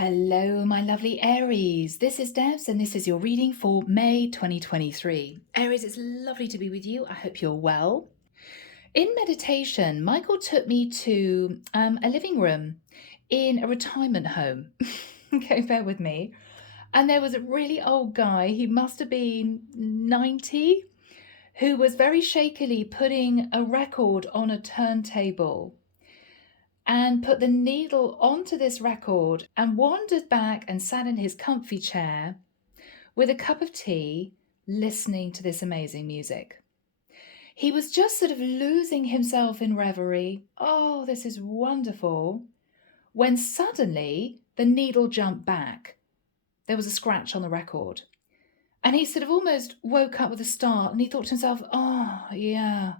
Hello, my lovely Aries. This is Debs, and this is your reading for May 2023. Aries, it's lovely to be with you. I hope you're well. In meditation, Michael took me to a living room in a retirement home. Okay, bear with me. And there was a really old guy, he must have been 90, who was very shakily putting a record on a turntable and put the needle onto this record and wandered back and sat in his comfy chair with a cup of tea, listening to this amazing music. He was just sort of losing himself in reverie. Oh, this is wonderful. When suddenly the needle jumped back. There was a scratch on the record. And he sort of almost woke up with a start and he thought to himself, oh, yeah.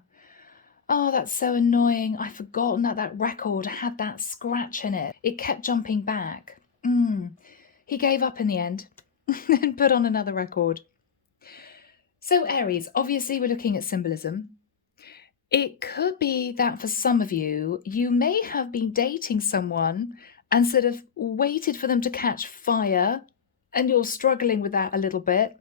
Oh, that's so annoying. I'd forgotten that record had that scratch in it. It kept jumping back. He gave up in the end and put on another record. So Aries, obviously we're looking at symbolism. It could be that for some of you, you may have been dating someone and sort of waited for them to catch fire, and you're struggling with that a little bit.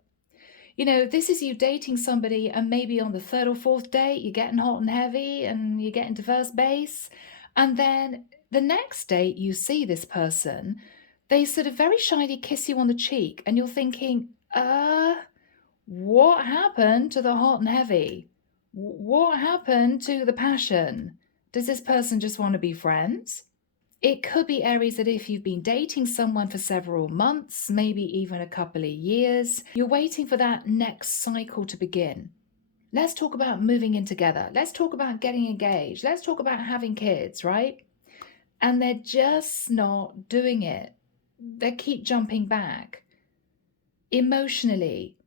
You know, this is you dating somebody and maybe on the third or fourth date, you're getting hot and heavy and you're getting to first base. And then the next date you see this person, they sort of very shyly kiss you on the cheek and you're thinking, what happened to the hot and heavy? What happened to the passion? Does this person just want to be friends? It could be Aries that if you've been dating someone for several months, maybe even a couple of years, you're waiting for that next cycle to begin. Let's talk about moving in together. Let's talk about getting engaged. Let's talk about having kids, right? And they're just not doing it. They keep jumping back. Emotionally,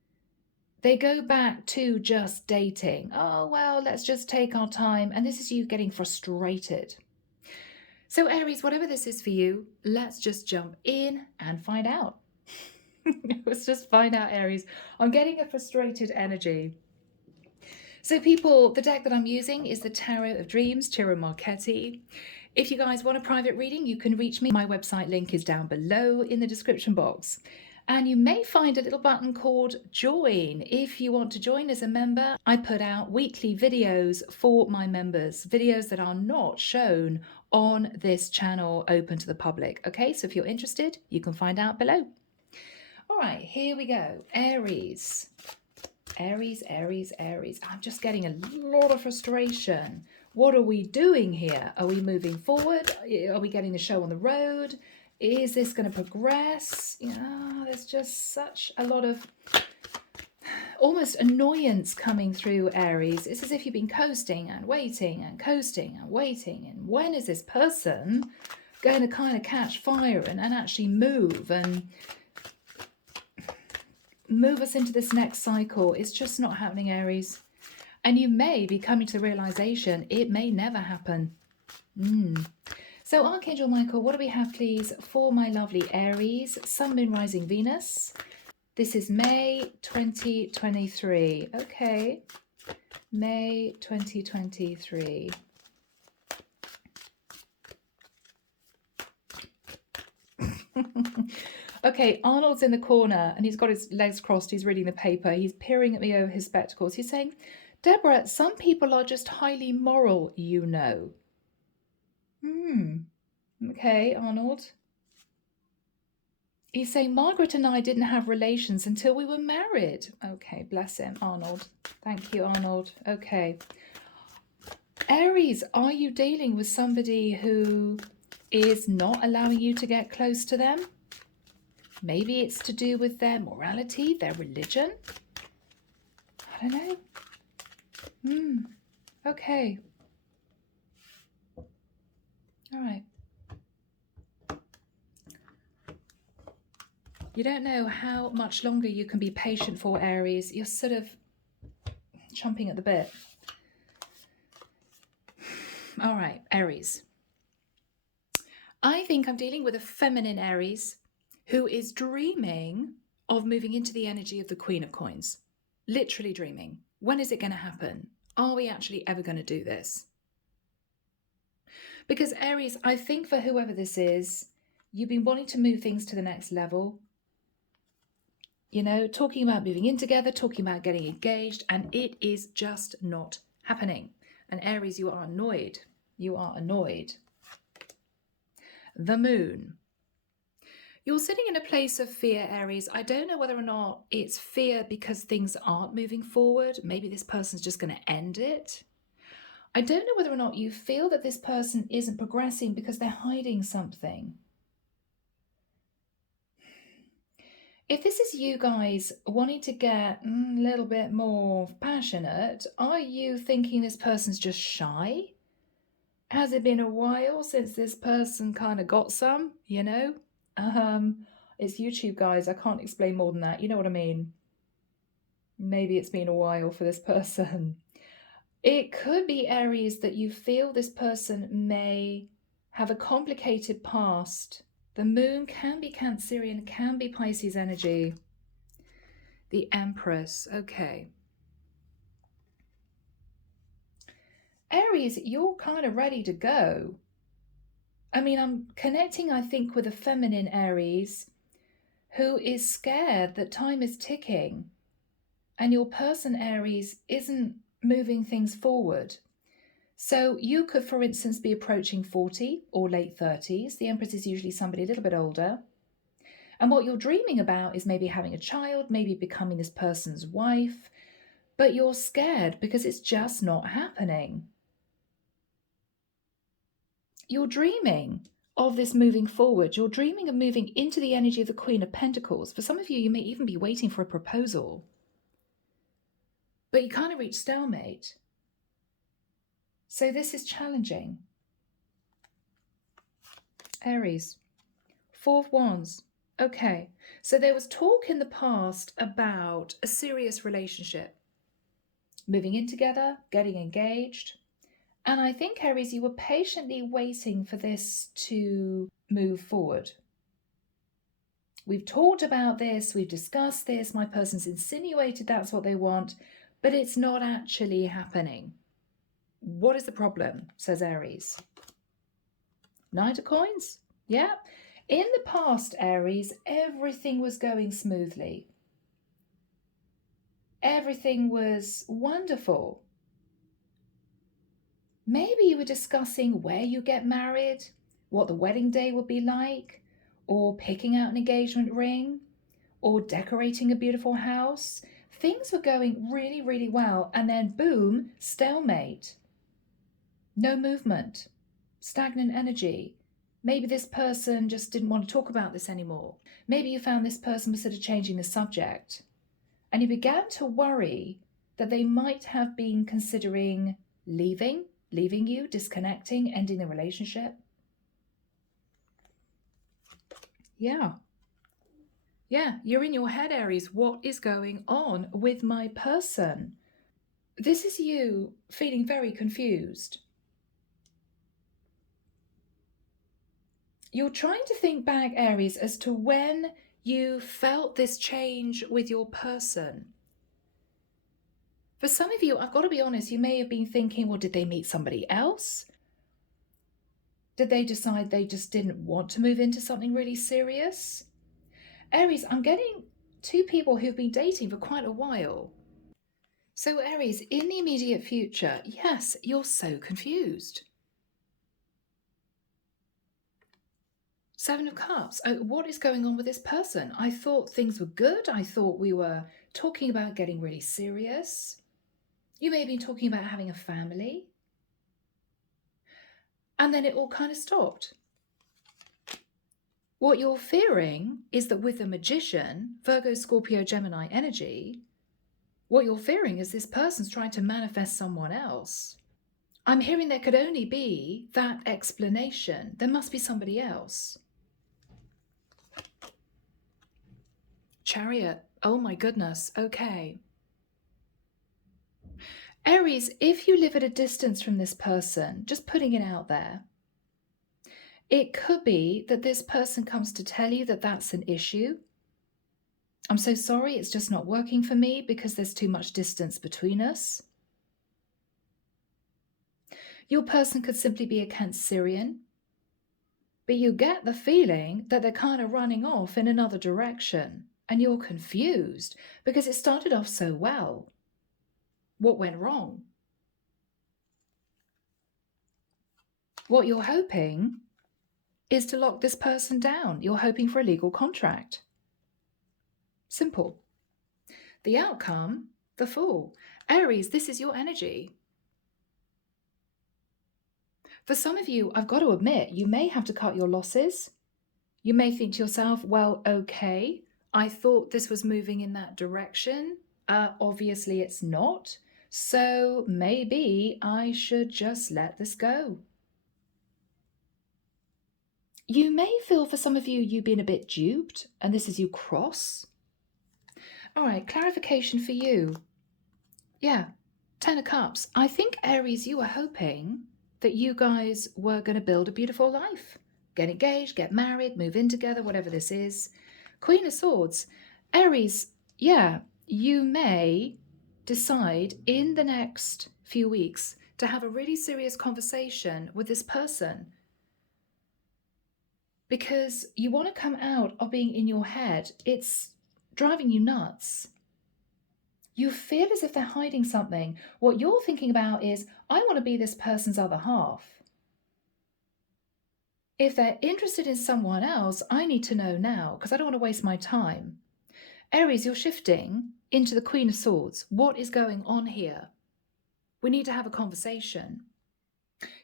they go back to just dating. Oh, well, let's just take our time. And this is you getting frustrated. So Aries, whatever this is for you, let's just jump in and find out. Let's just find out, Aries. I'm getting a frustrated energy. So people, the deck that I'm using is the Tarot of Dreams, Ciro Marchetti. If you guys want a private reading, you can reach me. My website link is down below in the description box. And you may find a little button called Join. If you want to join as a member, I put out weekly videos for my members, videos that are not shown on this channel open to the public. Okay, so if you're interested, you can find out below. All right, here we go. Aries. Aries, Aries, Aries. I'm just getting a lot of frustration. What are we doing here? Are we moving forward? Are we getting the show on the road? Is this going to progress? There's just such a lot of almost annoyance coming through, Aries. It's as if you've been coasting and waiting and coasting and waiting. And when is this person going to kind of catch fire and actually move and move us into this next cycle? It's just not happening, Aries. And you may be coming to the realization it may never happen. So Archangel Michael, what do we have, please, for my lovely Aries, Sun, Moon, Rising, Venus? This is May 2023. Okay, May 2023. Okay, Arnold's in the corner and he's got his legs crossed. He's reading the paper. He's peering at me over his spectacles. He's saying, Deborah, some people are just highly moral, you know. Okay, Arnold. He's saying, Margaret and I didn't have relations until we were married. Okay, bless him, Arnold. Thank you, Arnold. Okay. Aries, are you dealing with somebody who is not allowing you to get close to them? Maybe it's to do with their morality, their religion. I don't know. Okay. All right. You don't know how much longer you can be patient for, Aries. You're sort of chomping at the bit. All right, Aries. I think I'm dealing with a feminine Aries who is dreaming of moving into the energy of the Queen of Coins. Literally dreaming. When is it going to happen? Are we actually ever going to do this? Because Aries, I think for whoever this is, You've been wanting to move things to the next level. You know, talking about moving in together, talking about getting engaged, and it is just not happening. And Aries, you are annoyed. You are annoyed. The moon. You're sitting in a place of fear, Aries. I don't know whether or not it's fear because things aren't moving forward. Maybe this person's just going to end it. I don't know whether or not you feel that this person isn't progressing because they're hiding something. If this is you guys wanting to get a little bit more passionate, are you thinking this person's just shy? Has it been a while since this person kind of got some, you know? It's YouTube, guys. I can't explain more than that. You know what I mean? Maybe it's been a while for this person. It could be, Aries, that you feel this person may have a complicated past. The moon can be Cancerian, can be Pisces energy. The Empress, okay. Aries, you're kind of ready to go. I mean, I'm connecting, I think, with a feminine Aries who is scared that time is ticking and your person, Aries, isn't moving things forward. So you could, for instance, be approaching 40 or late 30s. The Empress is usually somebody a little bit older. And what you're dreaming about is maybe having a child, maybe becoming this person's wife, but you're scared because it's just not happening. You're dreaming of this moving forward. You're dreaming of moving into the energy of the Queen of Pentacles. For some of you, you may even be waiting for a proposal, but you kind of reach stalemate. So this is challenging. Aries, Four of Wands. Okay, so there was talk in the past about a serious relationship, moving in together, getting engaged. And I think, Aries, you were patiently waiting for this to move forward. We've talked about this, we've discussed this, my person's insinuated that's what they want, but it's not actually happening. What is the problem, says Aries? Knight of Coins? Yeah. In the past, Aries, everything was going smoothly. Everything was wonderful. Maybe you were discussing where you get married, what the wedding day would be like, or picking out an engagement ring, or decorating a beautiful house. Things were going really, really well, and then boom, stalemate. No movement, stagnant energy. Maybe this person just didn't want to talk about this anymore. Maybe you found this person was sort of changing the subject, and you began to worry that they might have been considering leaving you, disconnecting, ending the relationship. Yeah, you're in your head, Aries. What is going on with my person? This is you feeling very confused. You're trying to think back, Aries, as to when you felt this change with your person. For some of you, I've got to be honest, you may have been thinking, well, did they meet somebody else? Did they decide they just didn't want to move into something really serious? Aries, I'm getting two people who've been dating for quite a while. So Aries, in the immediate future, yes, you're so confused. Seven of Cups. Oh, what is going on with this person? I thought things were good. I thought we were talking about getting really serious. You may have been talking about having a family. And then it all kind of stopped. What you're fearing is that with the Magician, Virgo, Scorpio, Gemini energy, what you're fearing is this person's trying to manifest someone else. I'm hearing there could only be that explanation. There must be somebody else. Chariot. Oh my goodness. Okay. Aries, if you live at a distance from this person, just putting it out there, it could be that this person comes to tell you that that's an issue. I'm so sorry, it's just not working for me because there's too much distance between us. Your person could simply be a Cancerian, but you get the feeling that they're kind of running off in another direction, and you're confused because it started off so well. What went wrong? What you're hoping is to lock this person down. You're hoping for a legal contract. Simple. The outcome, the Fool. Aries, this is your energy. For some of you, I've got to admit, you may have to cut your losses. You may think to yourself, well, okay, I thought this was moving in that direction. Obviously, it's not. So maybe I should just let this go. You may feel for some of you, you've been a bit duped, and this is you cross. All right, clarification for you. Yeah, 10 of Cups. I think, Aries, you were hoping that you guys were going to build a beautiful life. Get engaged, get married, move in together, whatever this is. Queen of Swords. Aries, yeah, you may decide in the next few weeks to have a really serious conversation with this person, because you want to come out of being in your head. It's driving you nuts. You feel as if they're hiding something. What you're thinking about is, I want to be this person's other half. If they're interested in someone else, I need to know now because I don't want to waste my time. Aries, you're shifting into the Queen of Swords. What is going on here? We need to have a conversation.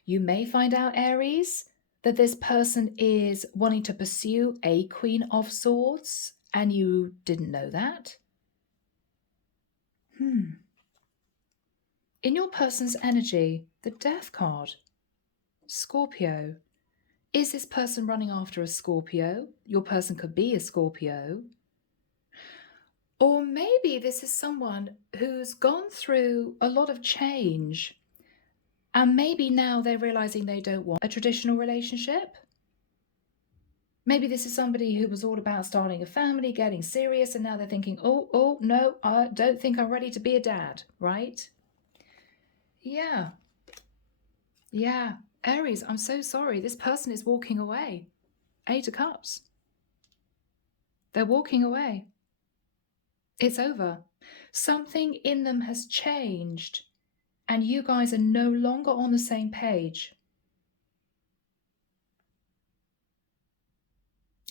You may find out, Aries, that this person is wanting to pursue a Queen of Swords and you didn't know that. In your person's energy, the Death card, Scorpio. Is this person running after a Scorpio? Your person could be a Scorpio. Or maybe this is someone who's gone through a lot of change and maybe now they're realizing they don't want a traditional relationship. Maybe this is somebody who was all about starting a family, getting serious, and now they're thinking, oh, no, I don't think I'm ready to be a dad, right? Yeah. Aries, I'm so sorry. This person is walking away. 8 of Cups. They're walking away. It's over. Something in them has changed, and you guys are no longer on the same page.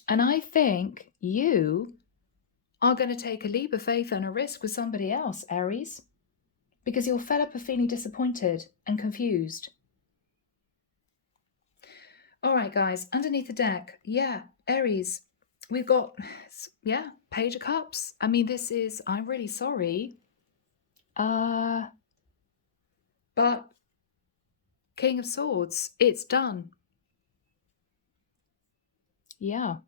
And I think you are going to take a leap of faith and a risk with somebody else, Aries, because you're fed up of feeling disappointed and confused. All right, guys, underneath the deck, Aries, we've got, Page of Cups. I mean, this is, I'm really sorry, but King of Swords, it's done. Yeah.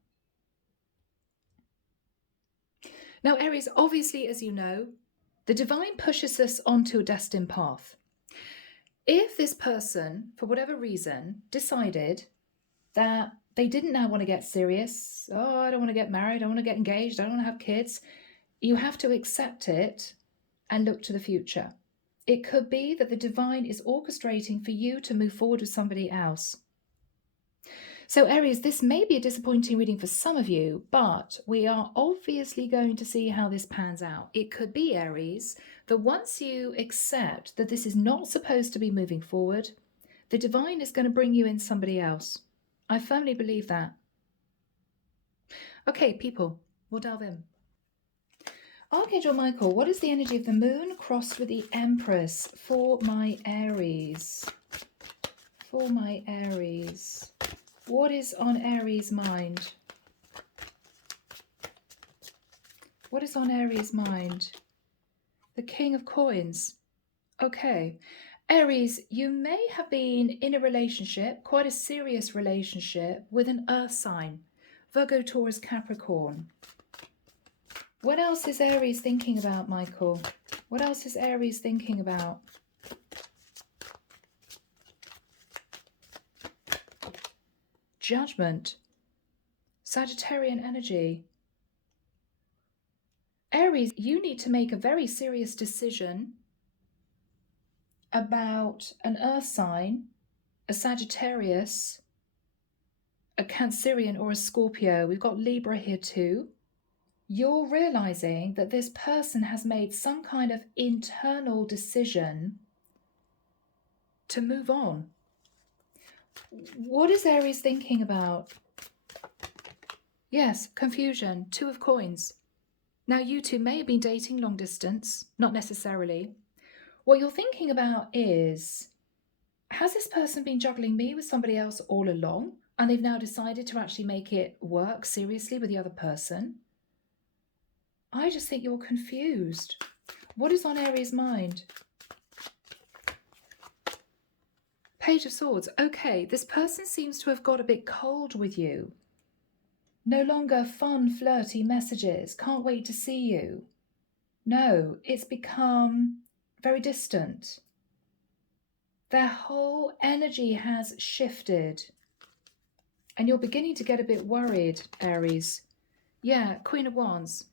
Now, Aries, obviously, as you know, the divine pushes us onto a destined path. If this person, for whatever reason, decided that they didn't now want to get serious, I don't want to get married, I don't want to get engaged, I don't want to have kids, you have to accept it and look to the future. It could be that the divine is orchestrating for you to move forward with somebody else. So Aries, this may be a disappointing reading for some of you, but we are obviously going to see how this pans out. It could be, Aries, that once you accept that this is not supposed to be moving forward, the divine is going to bring you in somebody else. I firmly believe that. Okay, people, we'll delve in. Archangel Michael, what is the energy of the moon crossed with the Empress for my Aries? For my Aries. What is on Aries' mind? What is on Aries' mind? The King of Coins. Okay. Aries, you may have been in a relationship, quite a serious relationship, with an earth sign. Virgo, Taurus, Capricorn. What else is Aries thinking about, Michael? What else is Aries thinking about? Judgment. Sagittarian energy. Aries, you need to make a very serious decision about an earth sign, a Sagittarius, a Cancerian or a Scorpio. We've got Libra here too. You're realizing that this person has made some kind of internal decision to move on. What is Aries thinking about? Yes, confusion, 2 of coins. Now, you two may have been dating long distance, not necessarily. What you're thinking about is, has this person been juggling me with somebody else all along, and they've now decided to actually make it work seriously with the other person? I just think you're confused. What is on Aries' mind? Page of Swords. Okay, this person seems to have got a bit cold with you. No longer fun, flirty messages. Can't wait to see you. No, it's become very distant. Their whole energy has shifted. And you're beginning to get a bit worried, Aries. Yeah, Queen of Wands.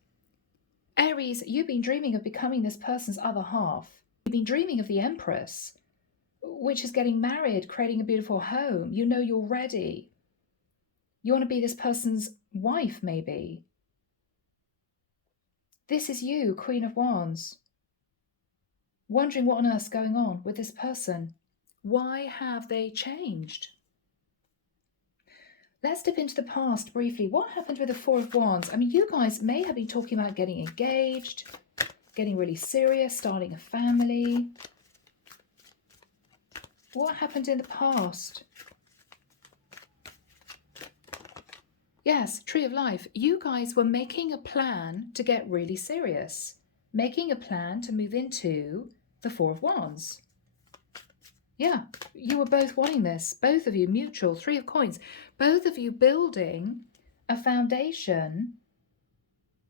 Aries, you've been dreaming of becoming this person's other half. You've been dreaming of the Empress, which is getting married, creating a beautiful home. You know you're ready. You want to be this person's wife, maybe. This is you, Queen of Wands. Wondering what on earth's going on with this person. Why have they changed? Let's dip into the past briefly. What happened with the Four of Wands? I mean, you guys may have been talking about getting engaged, getting really serious, starting a family. What happened in the past? Yes, Tree of Life. You guys were making a plan to get really serious, making a plan to move into the Four of Wands. Yeah, you were both wanting this, both of you, mutual, 3 of Coins, both of you building a foundation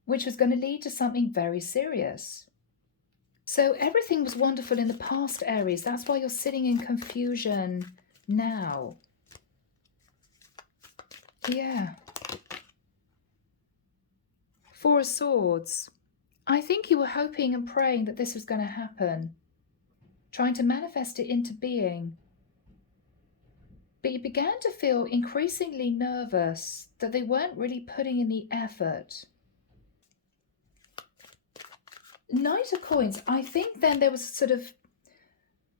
which was going to lead to something very serious. So everything was wonderful in the past, Aries. That's why you're sitting in confusion now. Yeah. 4 of Swords. I think you were hoping and praying that this was going to happen, trying to manifest it into being. But you began to feel increasingly nervous that they weren't really putting in the effort. Knight of Coins, I think then there was sort of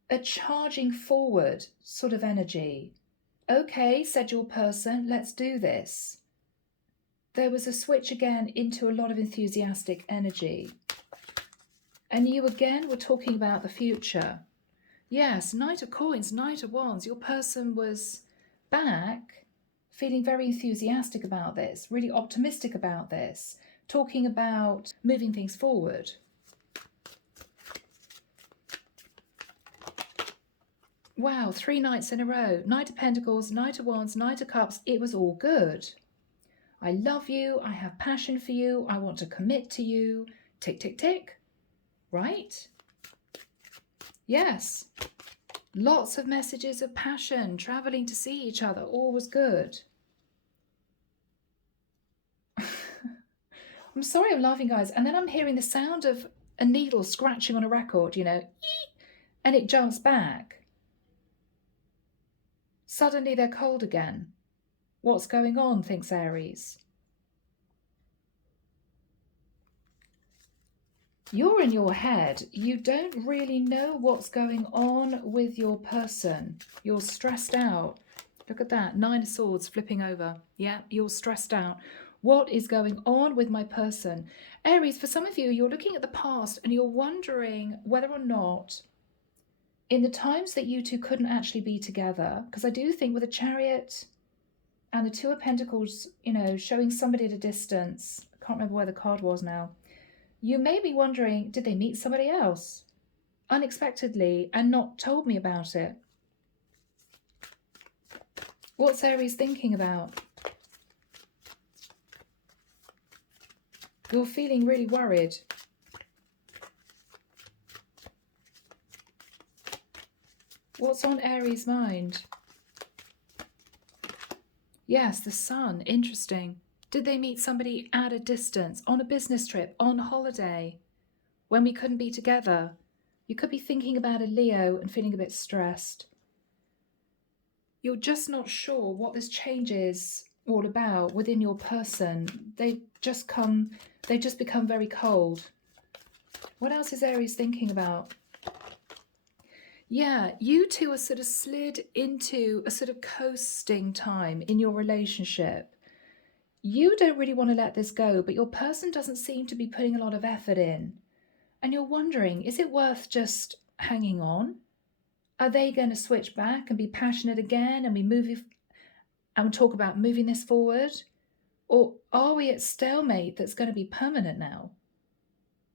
a charging forward sort of energy. Okay, said your person, let's do this. There was a switch again into a lot of enthusiastic energy. And you again were talking about the future. Yes, Knight of Coins, Knight of Wands, your person was back feeling very enthusiastic about this, really optimistic about this, talking about moving things forward. Wow, 3 nights in a row. Knight of Pentacles, Knight of Wands, Knight of Cups. It was all good. I love you. I have passion for you. I want to commit to you. Tick, tick, tick. Right? Yes. Lots of messages of passion, traveling to see each other. All was good. I'm sorry I'm laughing, guys. And then I'm hearing the sound of a needle scratching on a record, you know, and it jumps back. Suddenly they're cold again. What's going on, thinks Aries. You're in your head. You don't really know what's going on with your person. You're stressed out. Look at that, 9 of Swords flipping over. Yeah, you're stressed out. What is going on with my person? Aries, for some of you, you're looking at the past and you're wondering whether or not in the times that you two couldn't actually be together, because I do think with a Chariot and the 2 of Pentacles, you know, showing somebody at a distance, I can't remember where the card was now, you may be wondering, did they meet somebody else unexpectedly and not told me about it? What's Aries thinking about? You're feeling really worried. What's on Aries' mind? Yes, the Sun. Interesting. Did they meet somebody at a distance, on a business trip, on holiday, when we couldn't be together? You could be thinking about a Leo and feeling a bit stressed. you're just not sure what this change is all about within your person. They just become very cold. What else is Aries thinking about? Yeah, you two are sort of slid into a sort of coasting time in your relationship. You don't really want to let this go, but your person doesn't seem to be putting a lot of effort in. And you're wondering, is it worth just hanging on? Are they going to switch back and be passionate again and talk about moving this forward? Or are we at stalemate that's going to be permanent now?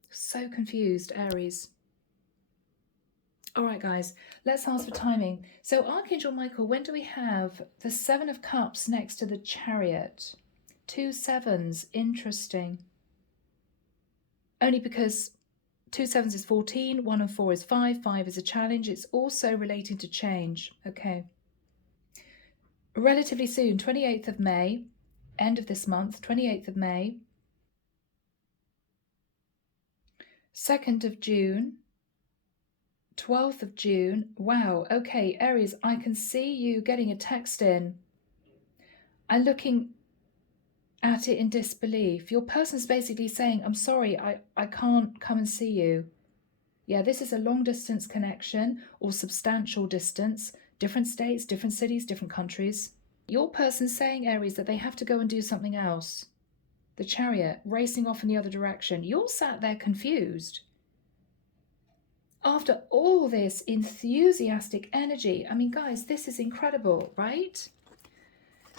So confused, Aries. All right, guys, let's ask for timing. So Archangel Michael, when do we have the Seven of Cups next to the Chariot? 2 sevens, interesting. Only because 2 sevens is 14, 1 and 4 is 5, 5 is a challenge. It's also relating to change. Okay. Relatively soon, 28th of May, end of this month, 28th of May, 2nd of June, 12th of June. Wow, okay, Aries, I can see you getting a text in and looking at it in disbelief. Your person's basically saying, I'm sorry, I can't come and see you. Yeah, this is a long distance connection or substantial distance, different states, different cities, different countries. Your person's saying, Aries, that they have to go and do something else. The Chariot racing off in the other direction. You're sat there confused. After all this enthusiastic energy, I mean, guys, this is incredible, right?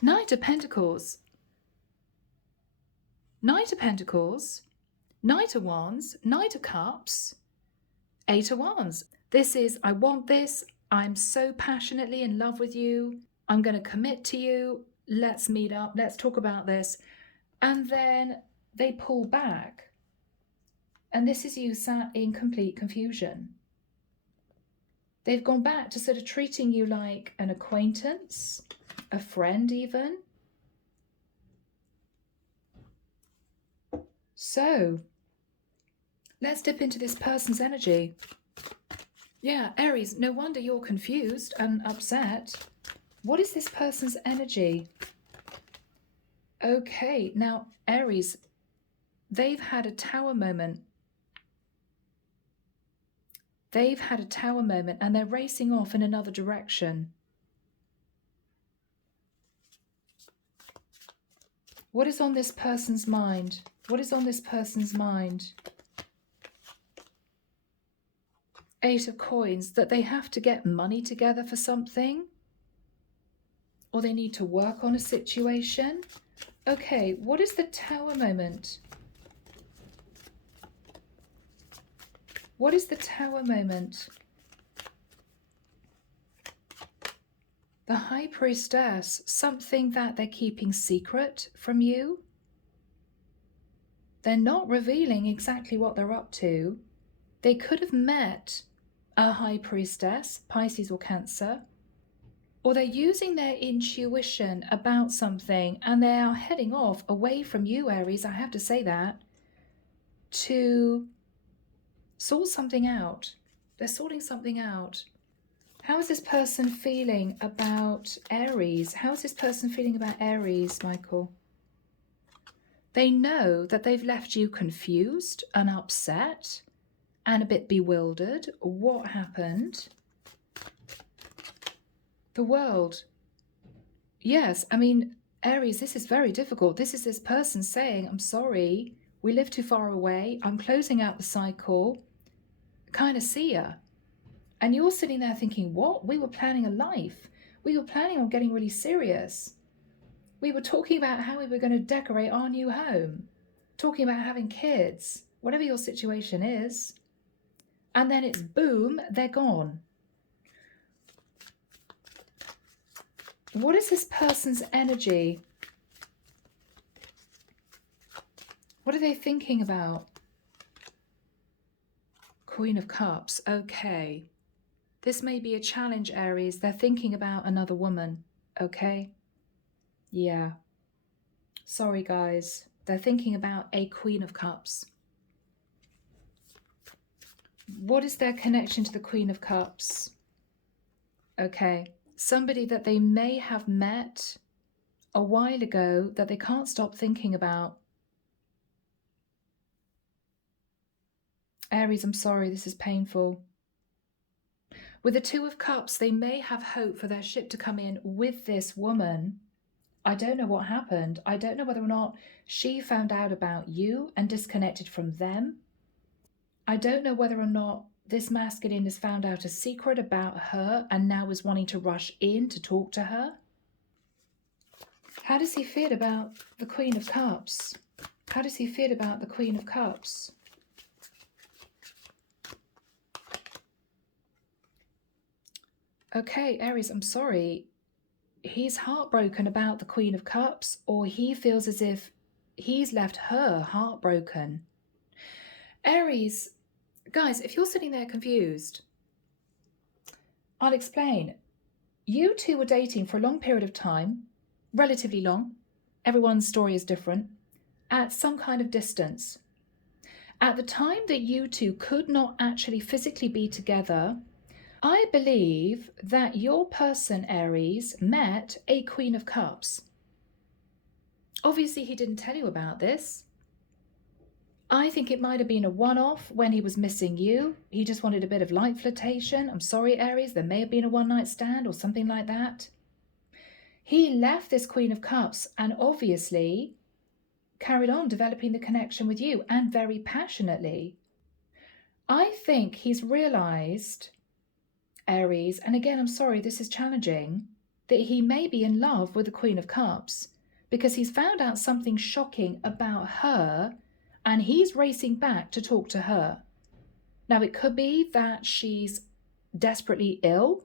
Knight of Pentacles. Knight of Pentacles, Knight of Wands, Knight of Cups, 8 of Wands. This is, I want this. I'm so passionately in love with you. I'm going to commit to you. Let's meet up. Let's talk about this. And then they pull back. And this is you sat in complete confusion. They've gone back to sort of treating you like an acquaintance, a friend even. So let's dip into this person's energy. Yeah, Aries, no wonder you're confused and upset. What is this person's energy? Okay, now Aries, they've had a tower moment. They've had a tower moment and they're racing off in another direction. What is on this person's mind? What is on this person's mind? 8 of Coins, that they have to get money together for something, or they need to work on a situation. Okay, what is the tower moment? What is the tower moment? The High Priestess, something that they're keeping secret from you. They're not revealing exactly what they're up to. They could have met a High Priestess, Pisces or Cancer, or they're using their intuition about something and they are heading off away from you, Aries, I have to say that, to sort something out. They're sorting something out. How is this person feeling about Aries? How is this person feeling about Aries, Michael? They know that they've left you confused and upset and a bit bewildered. What happened? The World. Yes, I mean, Aries, this is very difficult. This is this person saying, I'm sorry, we live too far away. I'm closing out the cycle. Kind of see ya. And you're sitting there thinking, what? We were planning a life. We were planning on getting really serious. We were talking about how we were going to decorate our new home. Talking about having kids. Whatever your situation is. And then it's boom, they're gone. What is this person's energy? What are they thinking about? Queen of Cups. Okay. This may be a challenge, Aries. They're thinking about another woman. Okay? Yeah. Sorry, guys. They're thinking about a Queen of Cups. What is their connection to the Queen of Cups? Okay. somebody that they may have met a while ago that they can't stop thinking about. Aries, I'm sorry, this is painful. With the Two of Cups, they may have hope for their ship to come in with this woman. I don't know what happened. I don't know whether or not she found out about you and disconnected from them. I don't know whether or not this masculine has found out a secret about her and now is wanting to rush in to talk to her. How does he feel about the Queen of Cups? How does he feel about the Queen of Cups? Okay, Aries, I'm sorry. He's heartbroken about the Queen of Cups, or he feels as if he's left her heartbroken. Aries, guys, if you're sitting there confused, I'll explain. You two were dating for a long period of time, relatively long. Everyone's story is different. At some kind of distance. At the time that you two could not actually physically be together, I believe that your person, Aries, met a Queen of Cups. Obviously, he didn't tell you about this. I think it might have been a one-off when he was missing you. He just wanted a bit of light flirtation. I'm sorry, Aries, there may have been a one-night stand or something like that. He left this Queen of Cups and obviously carried on developing the connection with you, and very passionately. I think he's realized, Aries, and again, I'm sorry, this is challenging, that he may be in love with the Queen of Cups because he's found out something shocking about her and he's racing back to talk to her. Now, it could be that she's desperately ill.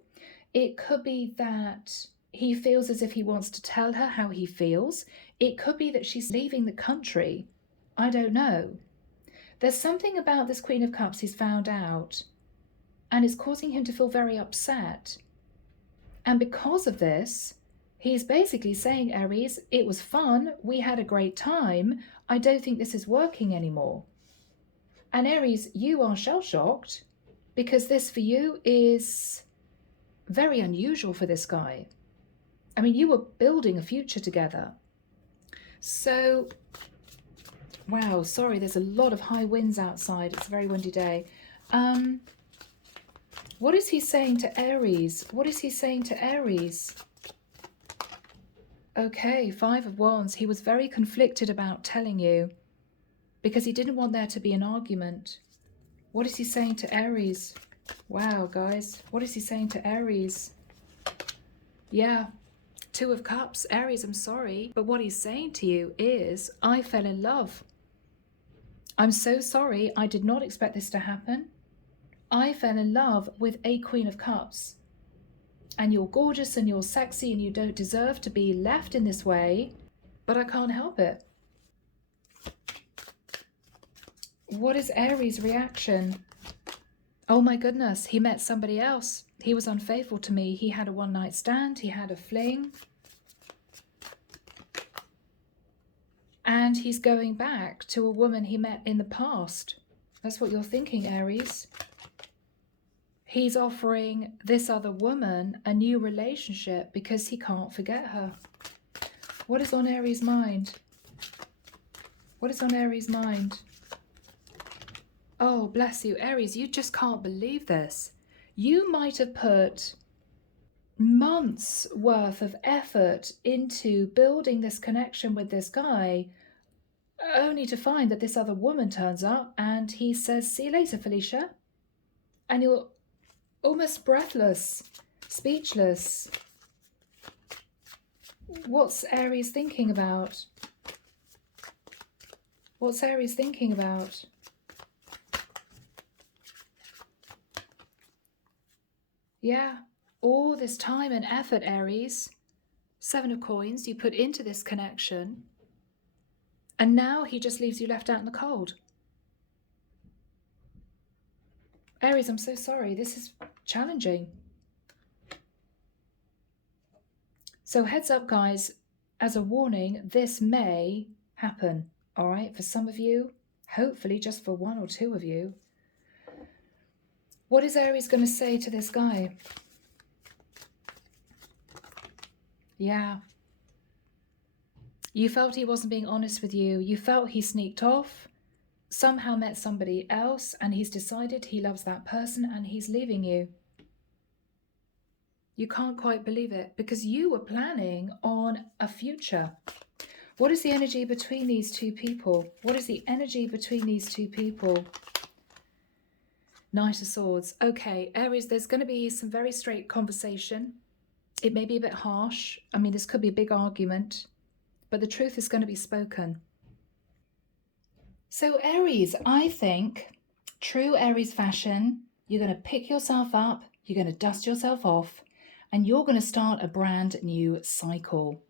It could be that he feels as if he wants to tell her how he feels. It could be that she's leaving the country. I don't know. There's something about this Queen of Cups he's found out, and it's causing him to feel very upset. And because of this, he's basically saying, Aries, it was fun. We had a great time. I don't think this is working anymore. And Aries, you are shell-shocked because this for you is very unusual for this guy. I mean, you were building a future together. So, wow, sorry, there's a lot of high winds outside. It's a very windy day. What is he saying to Aries? What is he saying to Aries? Okay, Five of Wands. He was very conflicted about telling you because he didn't want there to be an argument. What is he saying to Aries? Wow, guys. What is he saying to Aries? Yeah. Two of Cups. Aries, I'm sorry. But what he's saying to you is, I fell in love. I'm so sorry. I did not expect this to happen. I fell in love with a Queen of Cups. And you're gorgeous and you're sexy and you don't deserve to be left in this way. But I can't help it. What is Aries' reaction? Oh my goodness, he met somebody else. He was unfaithful to me. He had a one-night stand. He had a fling. And he's going back to a woman he met in the past. That's what you're thinking, Aries. He's offering this other woman a new relationship because he can't forget her. What is on Aries' mind? What is on Aries' mind? Oh, bless you, Aries, you just can't believe this. You might have put months worth of effort into building this connection with this guy, only to find that this other woman turns up and he says, see you later, Felicia. And you're almost breathless, speechless. What's Aries thinking about? What's Aries thinking about? Yeah, all this time and effort, Aries, 7 of Coins, you put into this connection, and now he just leaves you left out in the cold. Aries, I'm so sorry. This is challenging. So heads up, guys, as a warning, this may happen, all right? For some of you, hopefully just for 1 or 2 of you. What is Aries going to say to this guy? Yeah. You felt he wasn't being honest with you. You felt he sneaked off, somehow met somebody else, and he's decided he loves that person and he's leaving you. You can't quite believe it because you were planning on a future. What is the energy between these two people? What is the energy between these two people? Knight of Swords. Okay, Aries, there's going to be some very straight conversation. It may be a bit harsh. I mean, this could be a big argument, but the truth is going to be spoken. So Aries, I think, true Aries fashion, you're going to pick yourself up, you're going to dust yourself off, and you're going to start a brand new cycle.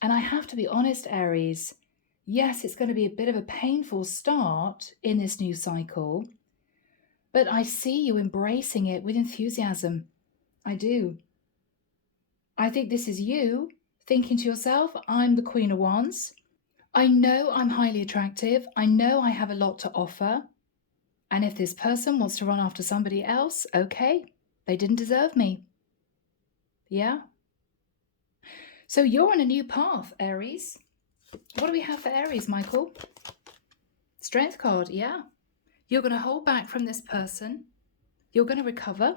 And I have to be honest, Aries, yes, it's going to be a bit of a painful start in this new cycle, but I see you embracing it with enthusiasm. I do. I think this is you thinking to yourself, I'm the Queen of Wands. I know I'm highly attractive. I know I have a lot to offer. And if this person wants to run after somebody else, okay, they didn't deserve me. Yeah? So you're on a new path, Aries. What do we have for Aries, Michael? Strength card, yeah. You're going to hold back from this person. You're going to recover.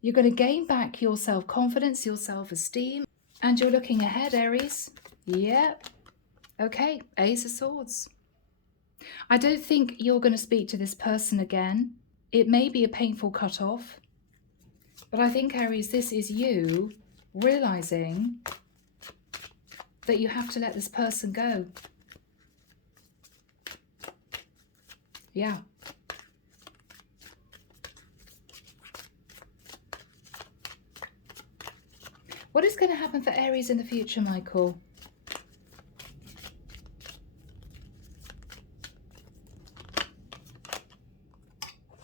You're going to gain back your self-confidence, your self-esteem. And you're looking ahead, Aries. Yep. Okay, Ace of Swords. I don't think you're going to speak to this person again. It may be a painful cut-off. But I think, Aries, this is you realizing that you have to let this person go. Yeah. What is going to happen for Aries in the future, Michael?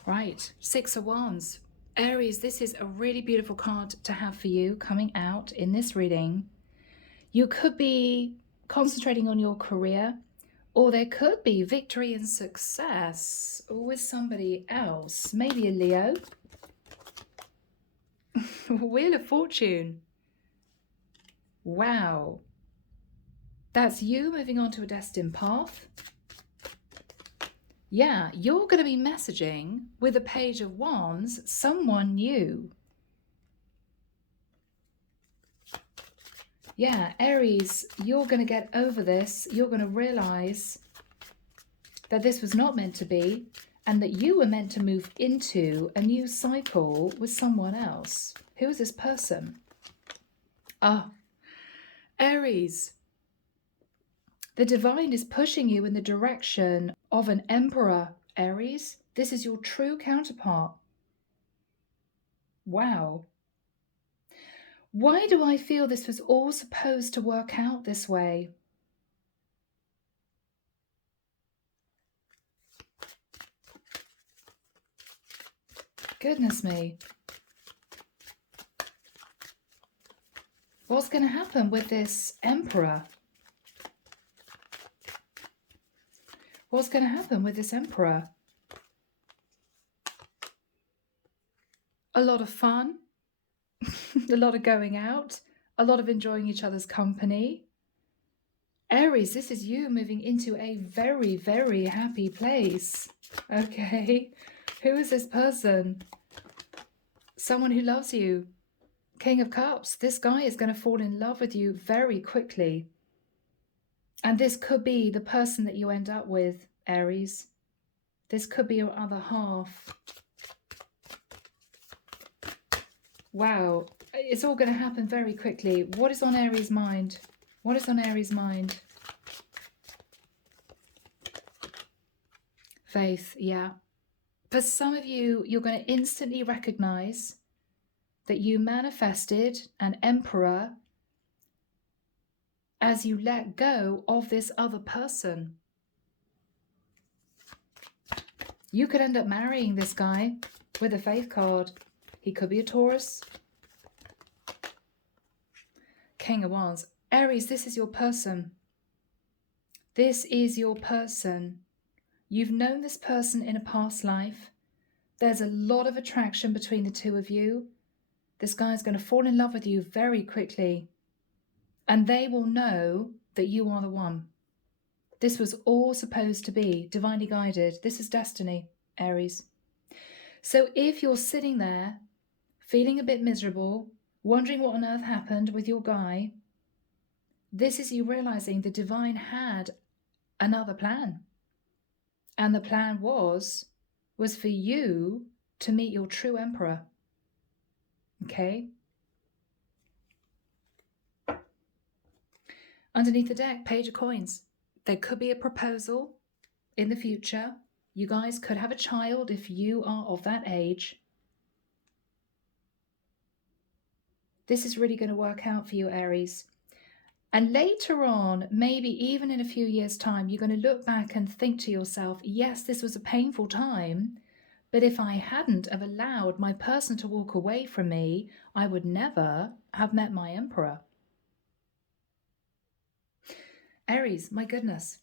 Right, Six of Wands. Aries, this is a really beautiful card to have for you coming out in this reading. You could be concentrating on your career, or there could be victory and success with somebody else, maybe a Leo. Wheel of Fortune. Wow. That's you moving on to a destined path. Yeah, you're going to be messaging with a Page of Wands, someone new. Yeah, Aries, you're going to get over this. You're going to realize that this was not meant to be and that you were meant to move into a new cycle with someone else. Who is this person? Ah, Aries. The divine is pushing you in the direction of an emperor, Aries. This is your true counterpart. Wow. Why do I feel this was all supposed to work out this way? Goodness me. What's going to happen with this emperor? What's going to happen with this emperor? A lot of fun, a lot of going out, a lot of enjoying each other's company. Aries, this is you moving into a very, very happy place. Okay, who is this person? Someone who loves you. King of Cups, this guy is going to fall in love with you very quickly. And this could be the person that you end up with, Aries. This could be your other half. Wow, it's all going to happen very quickly. What is on Aries' mind? What is on Aries' mind? Faith, yeah. For some of you, you're going to instantly recognize that you manifested an emperor as you let go of this other person. You could end up marrying this guy with a faith card. He could be a Taurus. King of Wands. Aries, this is your person. This is your person. You've known this person in a past life. There's a lot of attraction between the two of you. This guy is going to fall in love with you very quickly. And they will know that you are the one. This was all supposed to be divinely guided. This is destiny, Aries. So if you're sitting there feeling a bit miserable, wondering what on earth happened with your guy, this is you realizing the divine had another plan. And the plan was for you to meet your true emperor. Okay? Underneath the deck, Page of Coins. There could be a proposal in the future. You guys could have a child if you are of that age. This is really going to work out for you, Aries. And later on, maybe even in a few years' time, you're going to look back and think to yourself, yes, this was a painful time, but if I hadn't have allowed my person to walk away from me, I would never have met my emperor. Aries, my goodness.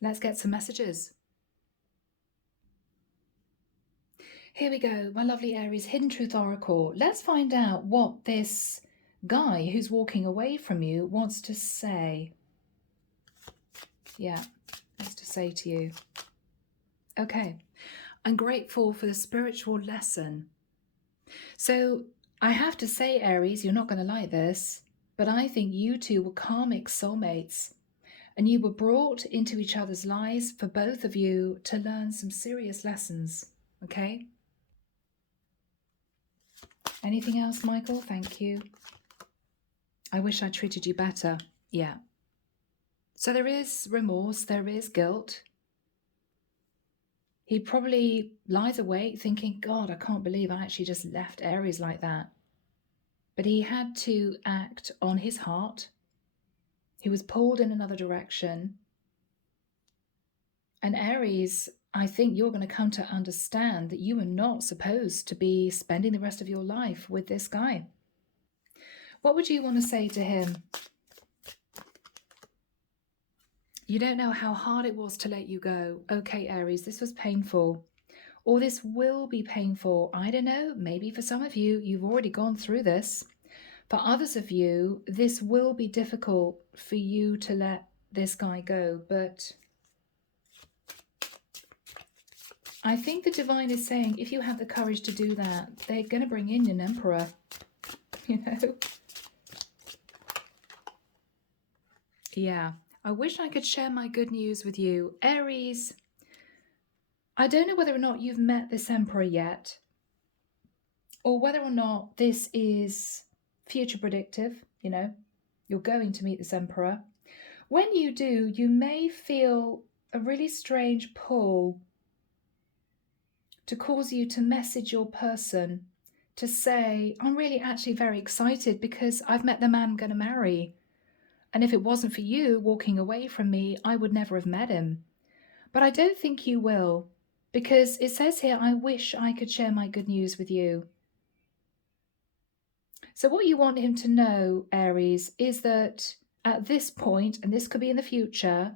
Let's get some messages. Here we go, my lovely Aries, Hidden Truth Oracle. Let's find out what this guy who's walking away from you wants to say. Yeah, wants to say to you. Okay, I'm grateful for the spiritual lesson. So I have to say, Aries, you're not going to like this, but I think you two were karmic soulmates. And you were brought into each other's lives for both of you to learn some serious lessons, okay? Anything else, Michael? Thank you. I wish I treated you better. Yeah. So there is remorse, there is guilt. He probably lies awake thinking, God, I can't believe I actually just left Aries like that. But he had to act on his heart. He was pulled in another direction. And Aries, I think you're going to come to understand that you are not supposed to be spending the rest of your life with this guy. What would you want to say to him? You don't know how hard it was to let you go. Okay, Aries, this was painful. Or this will be painful. I don't know, maybe for some of you, you've already gone through this. For others of you, this will be difficult for you to let this guy go. But I think the divine is saying, if you have the courage to do that, they're going to bring in an emperor, you know? Yeah, I wish I could share my good news with you. Aries, I don't know whether or not you've met this emperor yet, or whether or not this is future predictive, you know, you're going to meet this emperor. When you do, you may feel a really strange pull to cause you to message your person to say, I'm really actually very excited because I've met the man I'm going to marry. And if it wasn't for you walking away from me, I would never have met him. But I don't think you will, because it says here, I wish I could share my good news with you. So what you want him to know, Aries, is that at this point, and this could be in the future,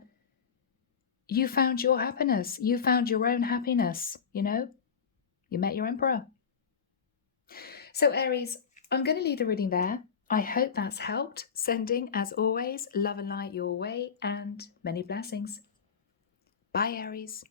you found your happiness. You found your own happiness, you know? You met your emperor. So Aries, I'm going to leave the reading there. I hope that's helped. Sending, as always, love and light your way and many blessings. Bye, Aries.